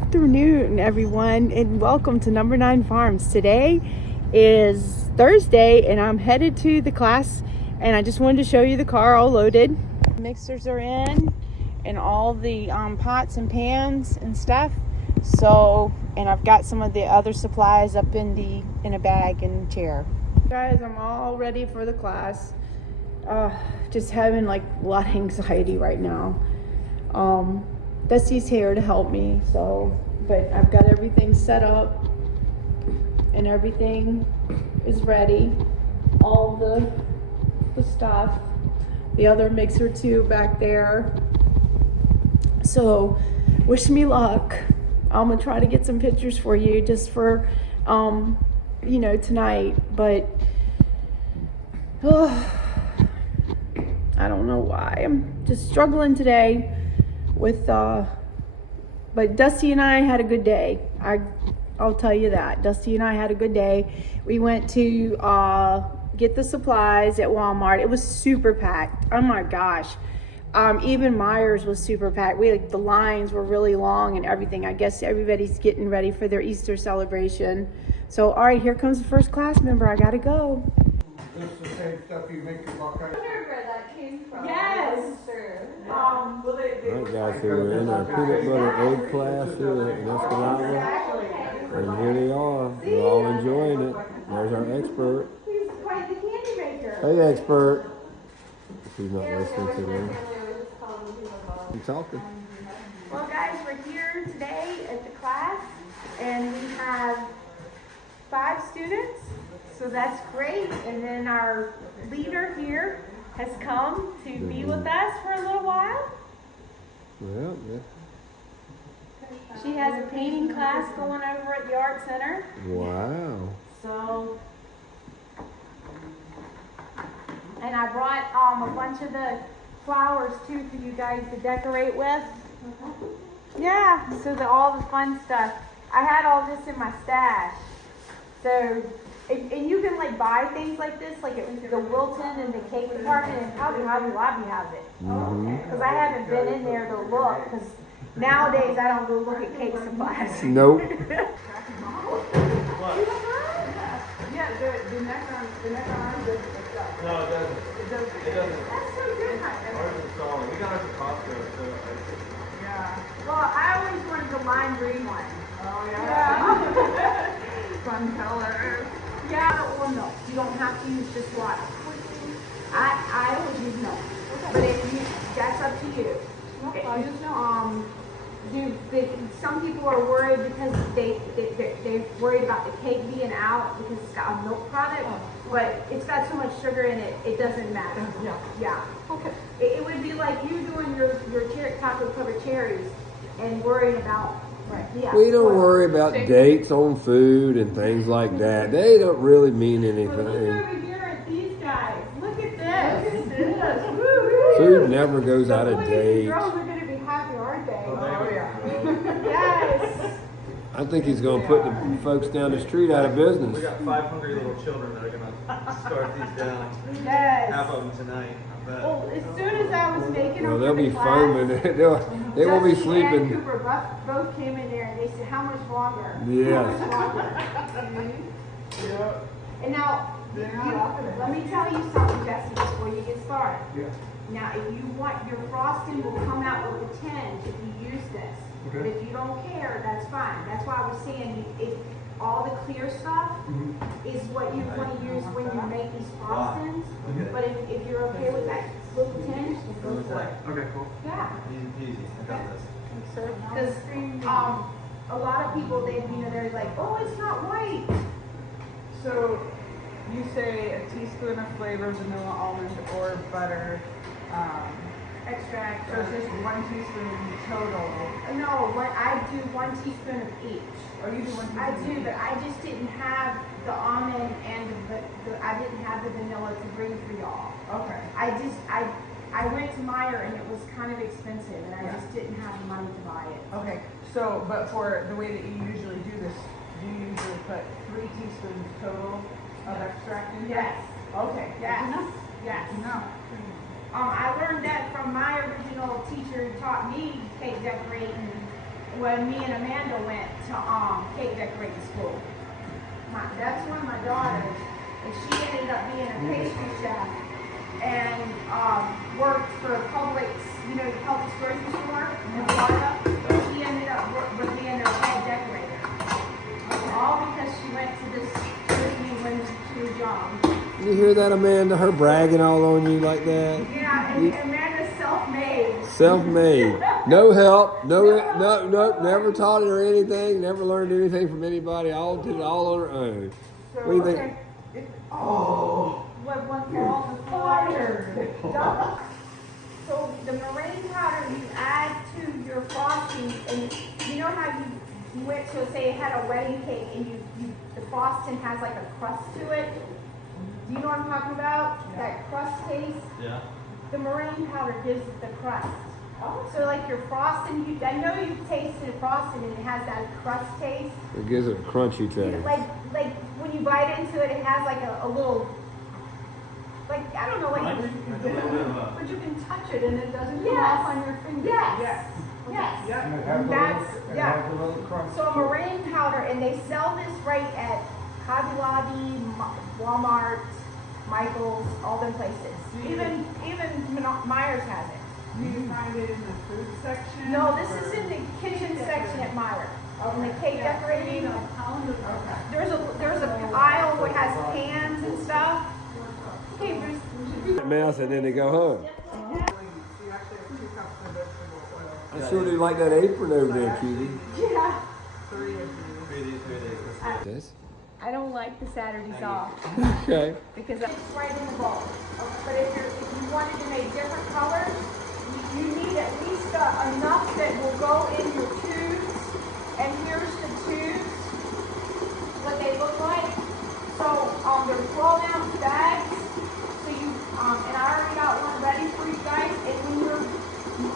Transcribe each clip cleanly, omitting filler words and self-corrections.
afternoon, everyone, and welcome to Number 9 Farms. Today is Thursday, and I'm headed to the class, and I just wanted to show you the car all loaded. Mixers are in, and all the pots and pans and stuff. So, and I've got some of the other supplies up in a bag and chair. Guys, I'm all ready for the class. Just having like a lot of anxiety right now. Dusty's here to help me, but I've got everything set up and everything is ready. All the stuff, the other mixer too back there. So wish me luck. I'm gonna try to get some pictures for you just for tonight, but I don't know why. I'm just struggling today with but Dusty and I had a good day. I'll tell you that. Dusty and I had a good day. We went to get the supplies at Walmart. It was super packed. Oh my gosh. Even Myers was super packed. The lines were really long and everything. I guess everybody's getting ready for their Easter celebration. So all right, here comes the first class member. I gotta go. This is the same stuff you make your buckeye. I wonder where that came from. Yes. Alright guys, so we're in our peanut butter egg class here at Escanaba, and here they are. We're all enjoying it. There's our expert. He's quite the candy maker. Hey expert. She's not listening to me. I'm talking. Well guys, we're here today at the class and we have 5 students, so that's great. And then our leader here has come to be with us for a little while. Well, yeah. She has a painting class going over at the Art Center. Wow. So, and I brought a bunch of the flowers too for you guys to decorate with. Yeah, so all the fun stuff. I had all this in my stash. So, and you can like buy things like this, like at the Wilton and the cake department, and probably Hobby Lobby has it. Because I haven't been in there to look, because nowadays I don't go look at cake supplies. Nope. Yeah, the neck on ours doesn't look that. No, it doesn't. It doesn't. It doesn't. That's so different. Ours is solid. We got ours at Costco, so Yeah. Well, I always wanted the lime green one. Oh yeah. Fun color. Yeah, or milk. You don't have to use just water. I always use milk. But that's up to you. I just know. Some people are worried because they're worried about the cake being out because it's got a milk product, but it's got so much sugar in it, it doesn't matter. Yeah. Okay. It would be like you doing your chocolate covered cherries and worrying about. Right. Yeah. We don't worry about dates on food and things like that. They don't really mean But look anything. over here at these guys. Look at this. Food never goes out of The boys date. and girls are going to be happy, aren't they? Oh yeah. Yes. I think he's going to put the folks down the street out of we business. got 5 hungry little children that are gonna start these down. Yes. Half of them tonight. I bet. Well, as soon as I was making them Well, for they'll the be class, foaming. They won't be Dusty and sleeping. Cooper both came in there and they said, "How much longer?" Yes. How much longer? Yeah. And now, They're not up in it. let me tell you something, Jesse, before you get started. Yeah. Now, if you want, your frosting will come out with a tinge if you use this. But Okay. if you don't care, that's fine. That's why I was saying, if all the clear stuff is what you want to use when you make these frostings. But if you're okay with that little tinge, go for it. Okay, cool. Yeah. Easy peasy. I got this. Because a lot of people, they're like, oh, it's not white. So you say a teaspoon of flavor, vanilla, almond, or butter. Extract. So it's just 1 teaspoon total. No, I do 1 teaspoon of each. Or you do 1 teaspoon? I do, but I just didn't have the almond and I didn't have the vanilla to bring for y'all. Okay. I went to Meijer and it was kind of expensive and I just didn't have the money to buy it. Okay. So, but for the way that you usually do this, do you usually put 3 teaspoons total of extract in? Yes. Okay. Yes. Good enough. Yes. No. I learned that from my original teacher who taught me cake decorating when me and Amanda went to cake decorating school. That's one of my daughters, and she ended up being a pastry chef and worked for Publix, you know, the Publix grocery store in Florida. She ended up being their head decorator, all because she went to this with me when she was young. You hear that, Amanda? Her bragging all on you like that? Yeah, and Amanda's self-made. Self-made. No help. No, never taught her anything. Never learned anything from anybody. All did it all on her own. What do you think? What one falls fired. So the meringue powder you add to your frosting, and you know how you went to say it had a wedding cake, and the frosting has like a crust to it. Do you know what I'm talking about? That crust taste. Yeah. The meringue powder gives it the crust. So like your frosting, I know you've tasted frosting and it has that crust taste. It gives it a crunchy taste. Like when you bite into it, it has like a little, like I don't know, like but you can touch it and it doesn't come off on your fingers. Yes. Yes. Yeah. And it has That's it has a little crunch. So a meringue powder, and they sell this right at Hobby Lobby, Walmart, Michaels, all them places. Even Myers has it. Do you find it in the food section? No, this is in the kitchen section at Myers. In the cake decorating. Okay. There's a aisle that has pans and stuff. Okay, Bruce. Mouse, and then they go home. You actually have 2 cups of vegetable oil. I sure do like that apron over there, cutie. Yeah. 3 of these. 3 days. Yes. I don't like the Saturdays off Okay. because it's right in the bowl. But if you wanted to make different colors, you need at least enough that will go in your tubes. And here's the tubes, what they look like. So they're 12-ounce bags. So you and I already got one ready for you guys. And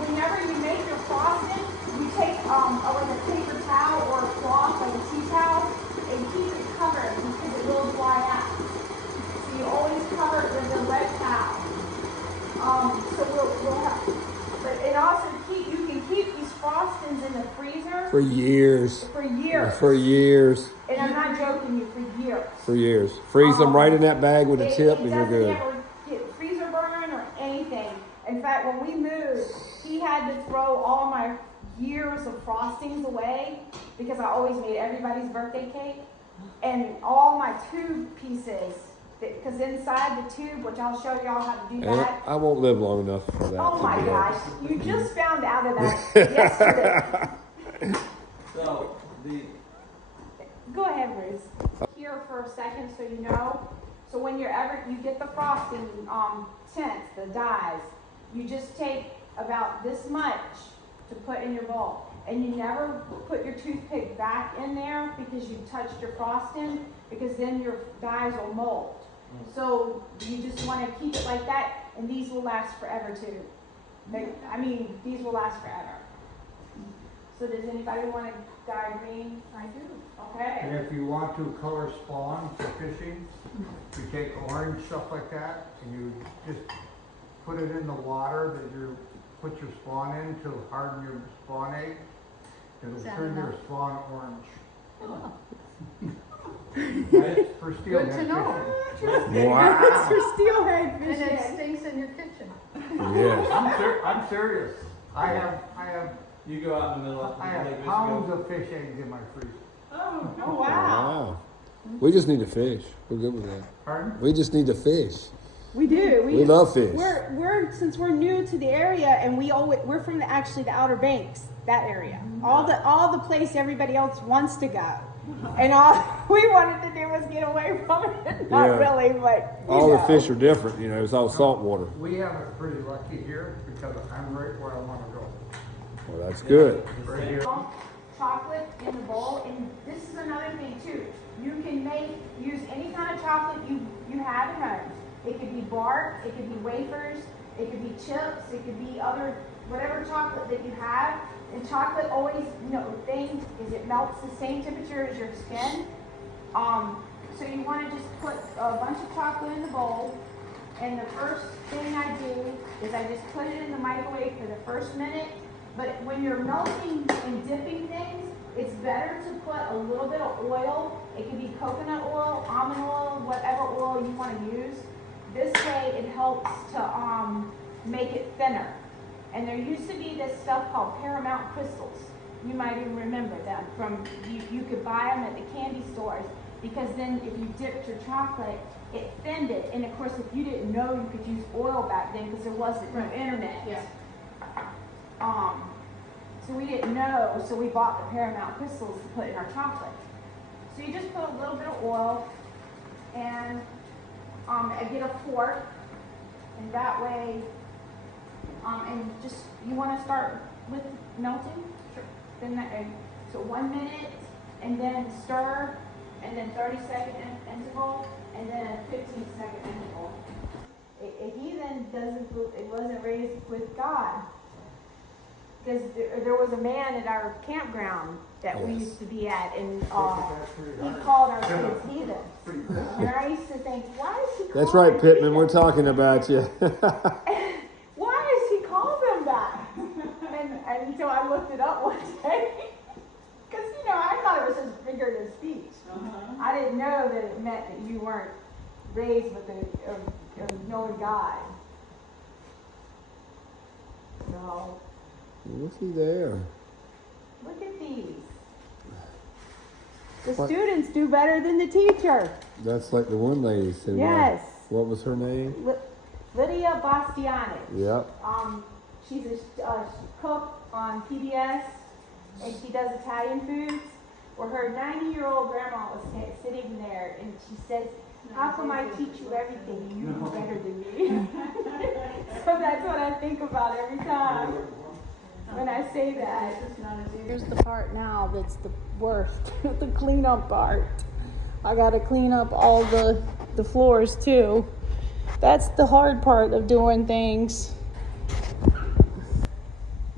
whenever you make your frosting, you take like a paper towel or a cloth, like a tea towel, and keep it covered because it will dry out. So you always cover it with a wet towel. So we'll have, but it also you can keep these frostings in the freezer For years. for years. For years. And I'm not joking you, for years. For years. Freeze them right in that bag with a tip, and you're It good. doesn't ever get freezer burn or anything. In fact, when we moved, he had to throw all my years of frostings away because I always made everybody's birthday cake. And all my tube pieces, because inside the tube, which I'll show y'all how to do And that. I won't live long enough for that. Oh to my do gosh, you just found out of that yesterday. So, Go ahead, Bruce. Here for a second so you know. So when you get the frosting tints, the dyes, you just take about this much to put in your bowl. And you never put your toothpick back in there because you touched your frosting, because then your dyes will mold. So you just want to keep it like that, and these will last forever too. These will last forever. So does anybody want to dye green? I do. Okay. And if you want to color spawn for fishing, you take orange, stuff like that, and you just put it in the water that you put your spawn in to harden your spawn egg. It'll turn your spawn orange. That's for steelhead Good to know. fishing. Wow. That's for steelhead And it fishing. stinks in your kitchen. Yes. I'm serious. I have you go out in the middle of pounds of fish eggs in my freezer. Oh wow. Wow. We just need to fish. We're good with that. Pardon? We just need to fish. We do. We love fish. Since we're new to the area, and we're from the Outer Banks, that area. All the place everybody else wants to go, and all we wanted to do was get away from it. Not Yeah. really, but All the fish are different, you know, it's all salt water. We have it pretty lucky here because I'm right where I want to go. Well, that's good. Right here. Chocolate in the bowl, and this is another thing too. You can use any kind of chocolate you have at home. It could be bark, it could be wafers, it could be chips, it could be whatever chocolate that you have. And chocolate always, it melts the same temperature as your skin. So you want to just put a bunch of chocolate in the bowl. And the first thing I do is I just put it in the microwave for the first minute. But when you're melting and dipping things, it's better to put a little bit of oil. It can be coconut oil, almond oil, whatever oil you want to use. This way it helps to make it thinner. And there used to be this stuff called Paramount crystals. You might even remember them from, you could buy them at the candy stores, because then if you dipped your chocolate, it thinned it. And of course, if you didn't know, you could use oil back then because there wasn't no internet. Yeah. So we didn't know, so we bought the Paramount crystals to put in our chocolate. So you just put a little bit of oil, and I get a fork, and that way, and just, you want to start with melting? Sure. Then so 1 minute, and then stir, and then 30-second interval, and then a 15-second interval. A heathen it wasn't raised with God. Because there was a man at our campground that we used to be at, and he called our kids heathens. And I used to think, why is he calling That's right, them Pittman, we're heathens? talking about you. Why is he called them that? And so I looked it up one day. Because, I thought it was just figurative speech. I didn't know that it meant that you weren't raised with a knowing God. So, Looky there. look at these. The What? students do better than the teacher. That's like the one lady said. Yes. What was her name? Lydia Bastianic. Yep. She's a cook on PBS, and she does Italian foods. Well, her 90-year-old grandma was sitting there, and she says, "How come I teach you everything and you do better than me?" So that's what I think about every time when I say that. Here's the part now that's the worst, the cleanup part. I gotta clean up all the floors too. That's the hard part of doing things.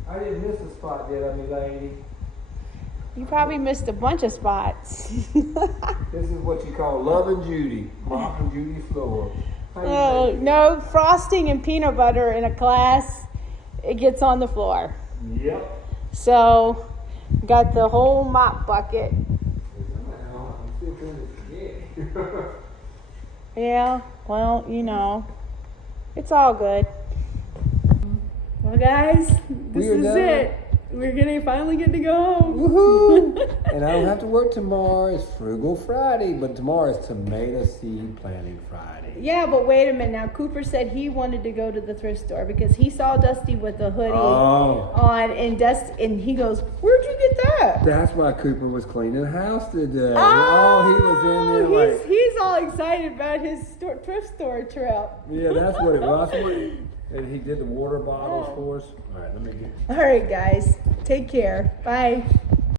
I didn't miss a spot, did I, me lady? You probably missed a bunch of spots. This is what you call Love and Judy, Mop and Judy floor. How you Oh, make no, frosting and peanut butter in a class, it gets on the floor. it? Yep. So, got the whole mop bucket. I'm still trying to forget. Yeah, well, it's all good. Well, guys, this We are is done. it. We're gonna finally get to go home. Woohoo! And I don't have to work tomorrow. It's Frugal Friday, but tomorrow is Tomato Seed Planting Friday. Yeah, but wait a minute now. Cooper said he wanted to go to the thrift store because he saw Dusty with a hoodie Oh. on, and he goes, "Where'd you get that?" That's why Cooper was cleaning the house today. Oh, he was in there like, he's all excited about his thrift store trip. yeah, that's what it was. And he did the water bottles for us. All right, let me get. All right, guys, take care. Bye.